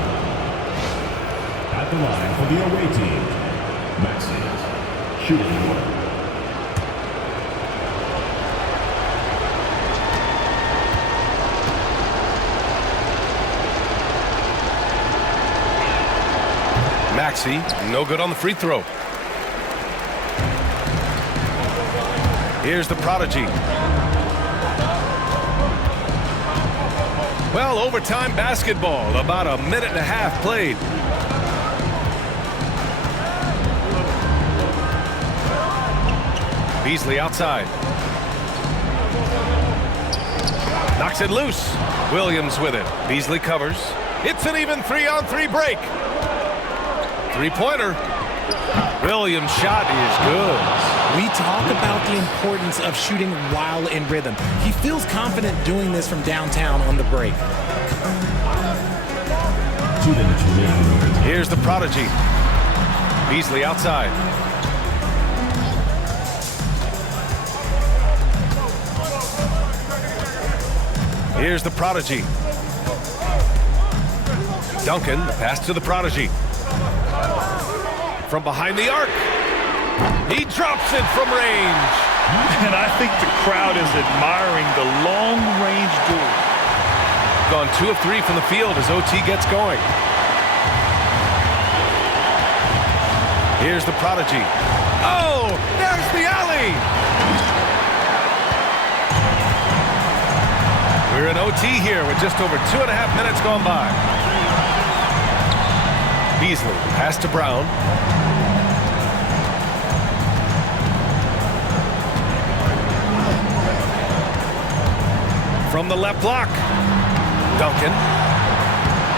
At the line for the away team, Maxey. Shooting work. Maxey, no good on the free throw. Here's the prodigy. Well, overtime basketball, about a minute and a half played. Beasley outside. Knocks it loose. Williams with it. Beasley covers. It's an even 3-on-3 break. Three-pointer. Williams' shot is good. We talk about the importance of shooting while in rhythm. He feels confident doing this from downtown on the break. Here's the prodigy. Beasley outside. Here's the prodigy. Duncan, the pass to the prodigy. From behind the arc. He drops it from range. And I think the crowd is admiring the long-range duel. Gone 2 of 3 from the field as OT gets going. Here's the prodigy. Oh, there's the alley. We're in OT here with just over 2.5 minutes gone by. Beasley, pass to Brown. From the left block. Duncan.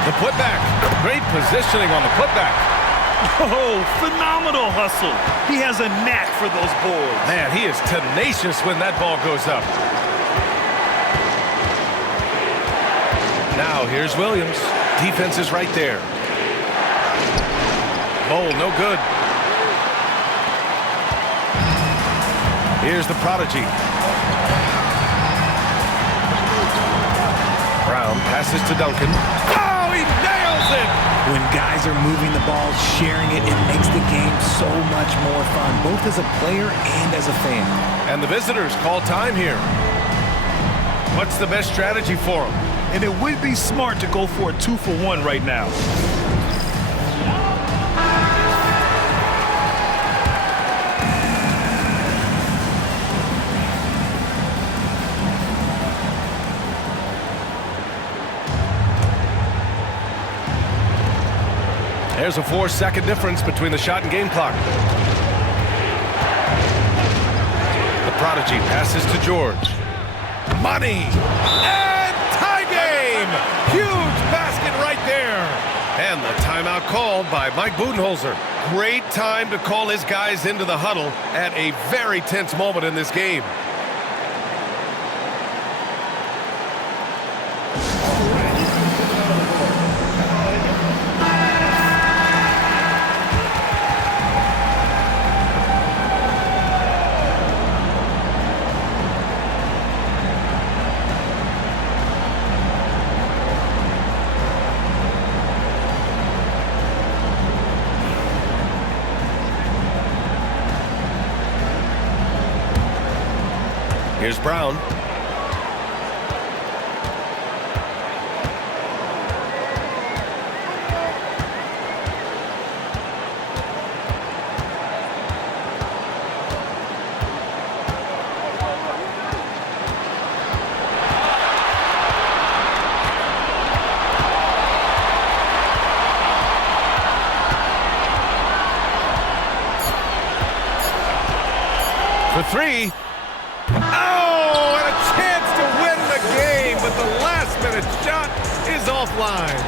The putback. Great positioning on the putback. Oh, phenomenal hustle. He has a knack for those boards. Man, he is tenacious when that ball goes up. Now here's Williams. Defense is right there. Oh, no good. Here's the prodigy. Brown passes to Duncan. Oh, he nails it! When guys are moving the ball, sharing it, it makes the game so much more fun, both as a player and as a fan. And the visitors call time here. What's the best strategy for them? And it would be smart to go for a 2-for-1 right now. There's a 4-second difference between the shot and game clock. The prodigy passes to George. Money! And tie game! Huge basket right there! And the timeout called by Mike Budenholzer. Great time to call his guys into the huddle at a very tense moment in this game. Here's Brown. For three. Oh, and a chance to win the game, but the last-minute shot is offline.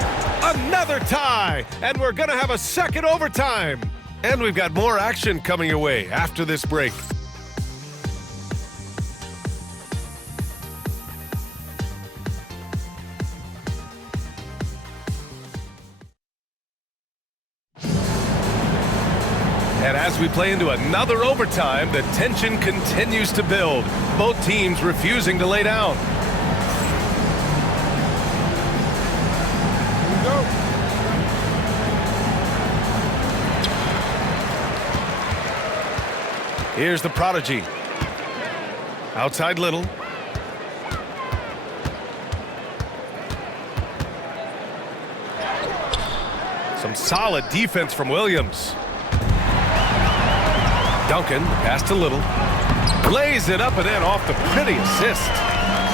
Another tie, and we're going to have a second overtime. And we've got more action coming your way after this break. And as we play into another overtime, the tension continues to build. Both teams refusing to lay down. Here we go. Here's the prodigy. Outside Little. Some solid defense from Williams. Duncan, pass to Little. Lays it up and in off the pretty assist.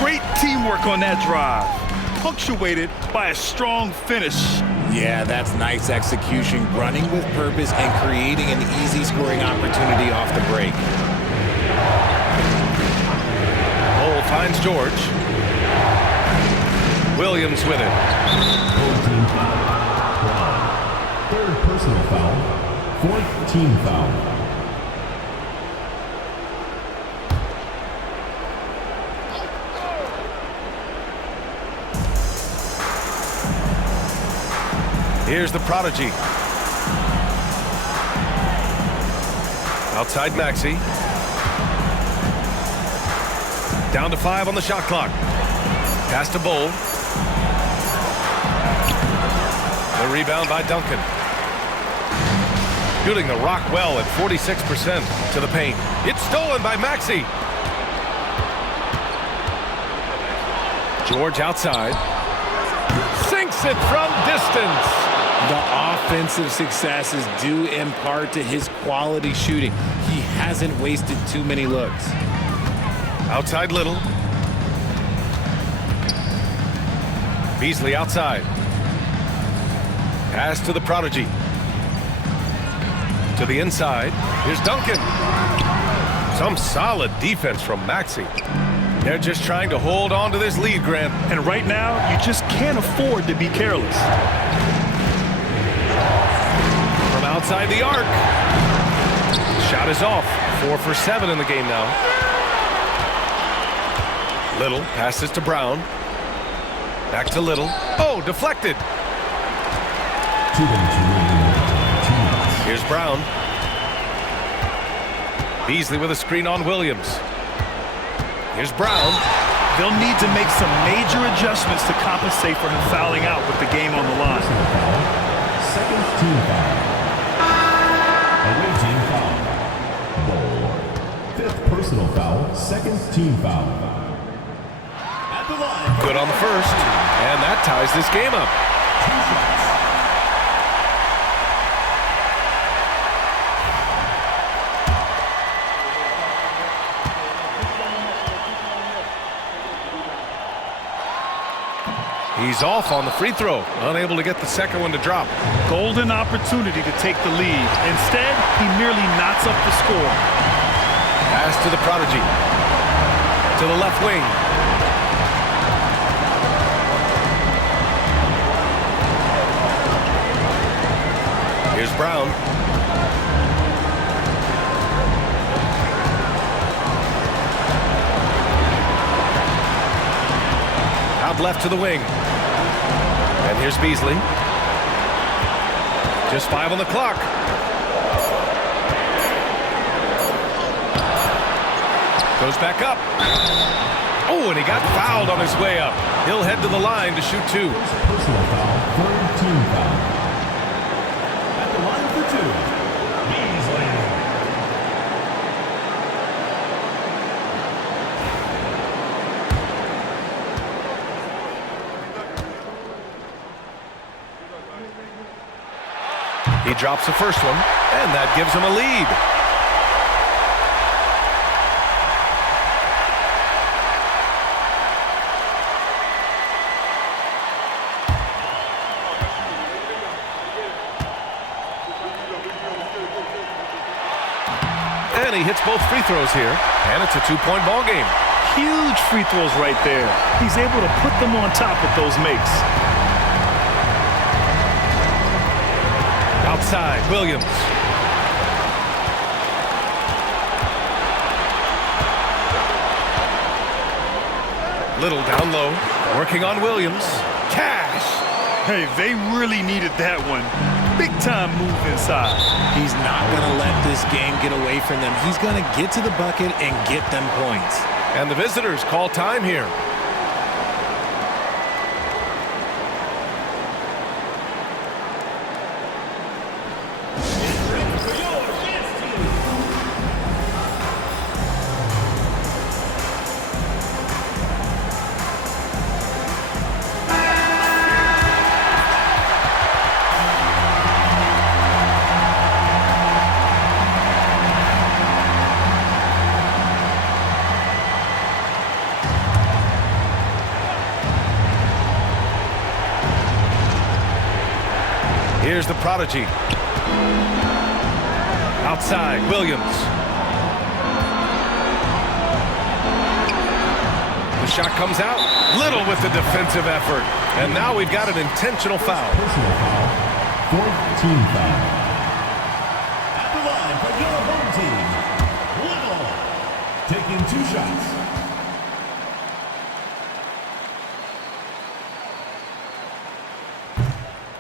Great teamwork on that drive, punctuated by a strong finish. Yeah, that's nice execution, running with purpose and creating an easy scoring opportunity off the break. Cole finds George. Williams with it. Third personal foul. Fourth team foul. Here's the prodigy. Outside Maxey. Down to 5 on the shot clock. Pass to Bowl. The rebound by Duncan. Shooting the rock well at 46% to the paint. It's stolen by Maxey. George outside. Sinks it from distance. The offensive successes due in part to his quality shooting. He hasn't wasted too many looks. Outside Little. Beasley outside. Pass to the prodigy. To the inside. Here's Duncan. Some solid defense from Maxey. They're just trying to hold on to this lead, Grant. And right now, you just can't afford to be careless. From outside the arc. Shot is off. 4 for 7 in the game now. Little passes to Brown. Back to Little. Oh, deflected. Here's Brown. Beasley with a screen on Williams. Here's Brown. They'll need to make some major adjustments to compensate for him fouling out with the game on the line. Second team foul. Away team foul. Bowl. Fifth personal foul. Second team foul. At the line. Good on the first. And that ties this game up. 2 shots. He's off on the free throw. Unable to get the second one to drop. Golden opportunity to take the lead. Instead, he merely knots up the score. Pass to the prodigy. To the left wing. Here's Brown. Out left to the wing. And here's Beasley. Just 5 on the clock. Goes back up. Oh, and he got fouled on his way up. He'll head to the line to shoot 2. Personal foul. Third team foul. At the line for 2. Beasley. He drops the first one, and that gives him a lead. And he hits both free throws here, and it's a two-point ball game. Huge free throws right there. He's able to put them on top with those makes. Outside, Williams. Little down low, working on Williams. Cash! Hey, they really needed that one. Big time move inside. He's not going to let this game get away from them. He's going to get to the bucket and get them points. And the visitors call time here. Here's the prodigy. Outside, Williams. The shot comes out. Little with the defensive effort. And now we've got an intentional foul. Personal foul. Fourth team foul. At the line for your home team, Little. Taking 2 shots.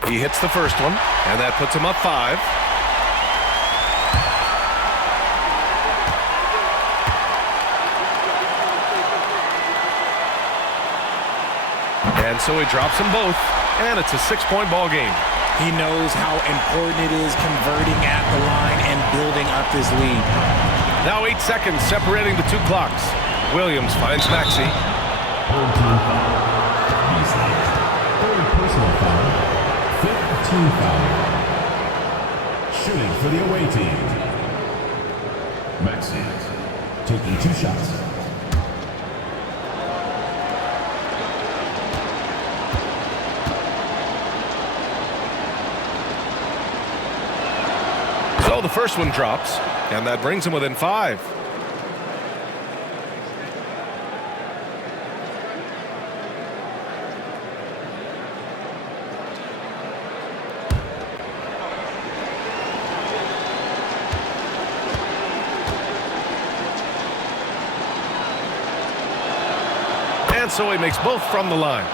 He hits the first one, and that puts him up 5. And so he drops them both, and it's a 6-point ball game. He knows how important it is converting at the line and building up this lead. Now 8 seconds separating the 2 clocks. Williams finds Maxey. Third team foul. He's out. Third personal foul. Fifth team foul. Shooting for the away team, Maxey taking 2 shots. So the first one drops, and that brings him within 5. And so he makes both from the line.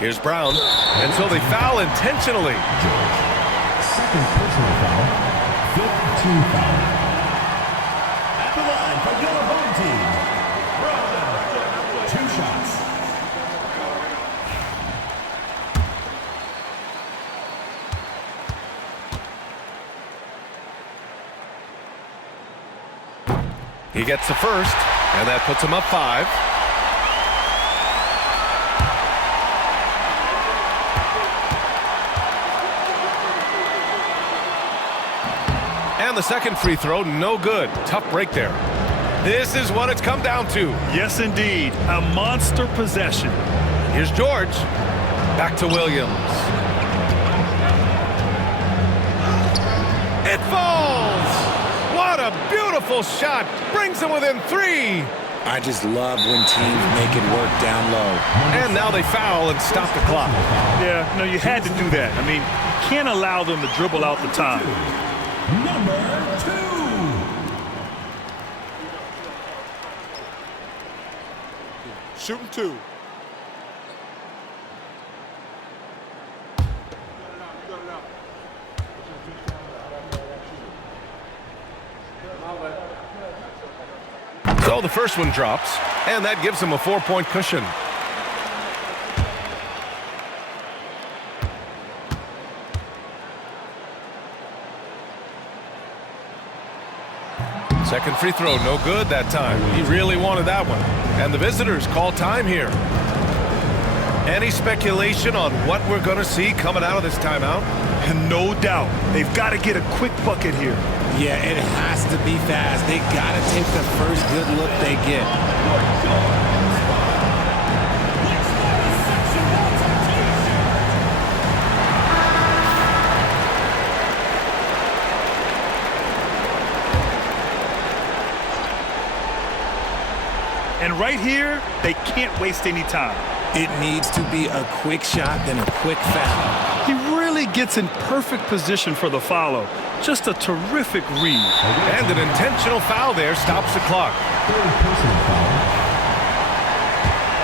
Here's Brown, and so they foul intentionally. Second personal foul. Fifth team foul. At the line for your home team, Roosevelt. 2 shots. He gets the first, and that puts him up 5. And the second free throw, no good. Tough break there. This is what it's come down to. Yes, indeed. A monster possession. Here's George. Back to Williams. It falls! What a beautiful shot. Brings them within 3. I just love when teams make it work down low. And now they foul and stop the clock. Yeah, no, you had to do that. I mean, you can't allow them to dribble out the time. Number 2. Shooting 2. So the first one drops, and that gives him a 4-point cushion. Second free throw, no good that time. He really wanted that one. And the visitors call time here. Any speculation on what we're going to see coming out of this timeout? And no doubt, they've got to get a quick bucket here. Yeah, it has to be fast. They got to take the first good look they get. And right here, they can't waste any time. It needs to be a quick shot, then a quick foul. He really gets in perfect position for the follow. Just a terrific read. And an intentional foul there stops the clock. Third personal foul.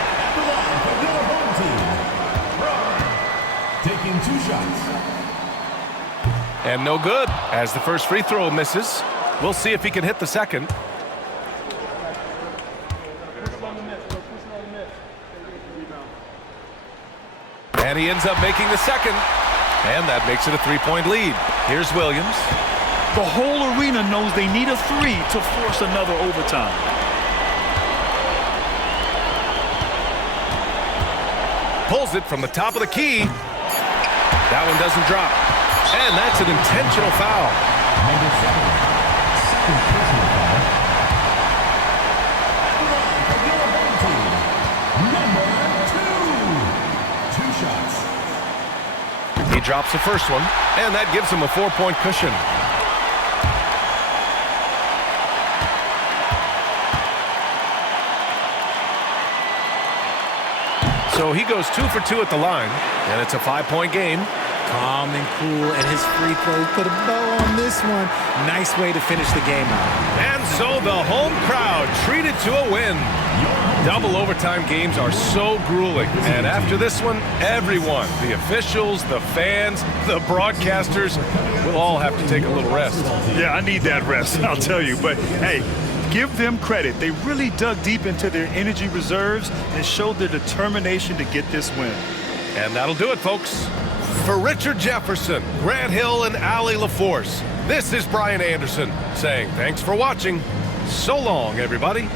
At the line for your home team, taking 2 shots. And no good, as the first free throw misses. We'll see if he can hit the second. And he ends up making the second. And that makes it a 3-point lead. Here's Williams. The whole arena knows they need a 3 to force another overtime. Pulls it from the top of the key. That one doesn't drop. And that's an intentional foul. Number 7, second personal foul. At the line for your home team, number 2. 2 shots. He drops the first one, and that gives him a 4-point cushion. So he goes 2 for 2 at the line, and it's a 5-point game. Calm and cool, and his free throw put a bow on this one. Nice way to finish the game out. And so the home crowd treated to a win. Double overtime games are so grueling, and after this one, everyone, the officials, the fans, the broadcasters, will all have to take a little rest. Yeah, I need that rest, I'll tell you. But, hey, give them credit. They really dug deep into their energy reserves and showed their determination to get this win. And that'll do it, folks. For Richard Jefferson, Grant Hill, and Allie LaForce, this is Brian Anderson saying thanks for watching. So long, everybody.